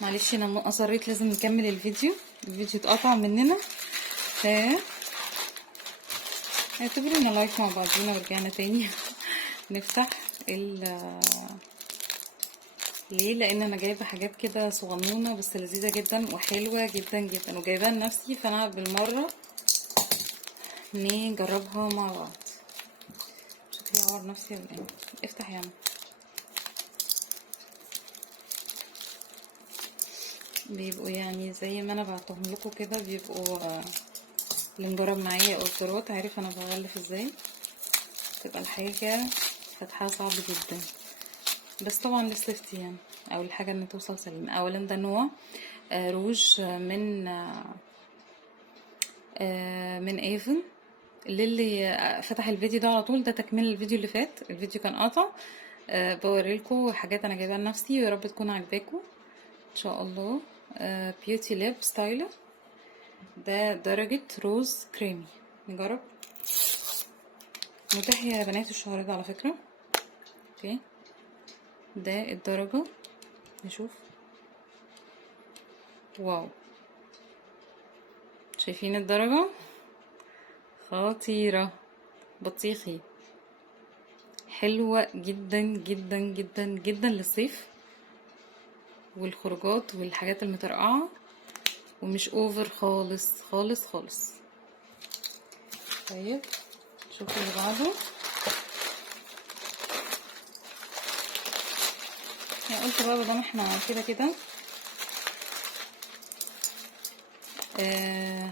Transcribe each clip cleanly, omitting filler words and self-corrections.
معلش انا اصريت لازم نكمل الفيديو اتقطع مننا، ف اعتبرونا لايف مع بعضينا ورجعنا تاني. نفتح ليه؟ لان انا جايبه حاجات كده صغنونه بس لذيذه جدا وحلوه جدا جدا وجايباها لنفسي، فانا بالمره نجربها مع بعض. شكلي اعور نفسي ولا ايه؟ افتح يا عم. بيبقوا يعني زي ما انا بعتهم لكم كده، بيبقوا اللي مجرب معايا اوردرات عارف انا بغلف ازاي. تبقى الحاجه فتحها صعب جدا، بس طبعا للسيفتي يعني، او الحاجه ان توصل سليمه. اولا ده نوع روج من ايفن. اللي فتح الفيديو ده على طول، ده تكمل الفيديو اللي فات، الفيديو كان قاطع. بوريلكم حاجات انا جايباها لنفسي ويا رب تكون عجباكم ان شاء الله. بيوتي ليب ستايلر، ده درجة روز كريمي. نجرب. متاح يا بنات الشهر ده على فكرة. اوكي، ده الدرجة. نشوف. واو، شايفين الدرجة؟ خطيرة، بطيخي، حلوة جدا جدا جدا جدا للصيف والخروجات والحاجات المترقعة، ومش اوفر خالص خالص خالص. طيب شوفوا اللي بعده. انا قلت بقى بدل احنا كده كده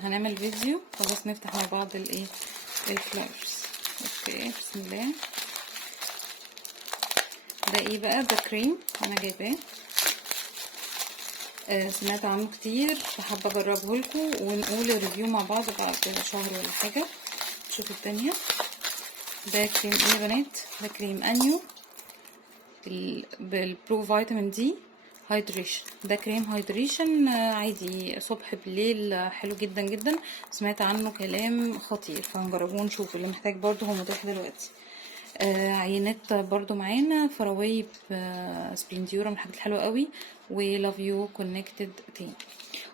هنعمل فيديو، خلاص نفتح مع بعض الايه الفلاورز. اوكي بسم الله. ده ايه بقى؟ ده كريم انا جايباه، سمعت عنه كتير فحابه اجربه لكم ونقول الريفيو مع بعض بعد شهر ولا حاجه. شوفوا التانية. ده كريم ايه يا بنات؟ ده كريم انيو بالبرو فيتامين دي هايدريشن. ده كريم هايدريشن عادي صبح بالليل، حلو جدا جدا. سمعت عنه كلام خطير فهنجربه ونشوف. اللي محتاج برضو هو متاح دلوقتي. عينات برضو معانا فراوي سبلنديورا من الحاجات الحلوه قوي، ولاف يو كونكتد تاني.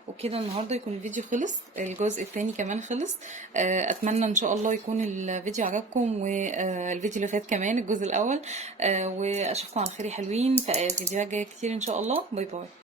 وكده النهارده يكون الفيديو خلص، الجزء الثاني كمان خلص. اتمنى ان شاء الله يكون الفيديو عجبكم، والفيديو اللي فات كمان الجزء الاول. واشوفكم على خير يا حلوين في فيديوهات جايه كتير ان شاء الله. باي باي.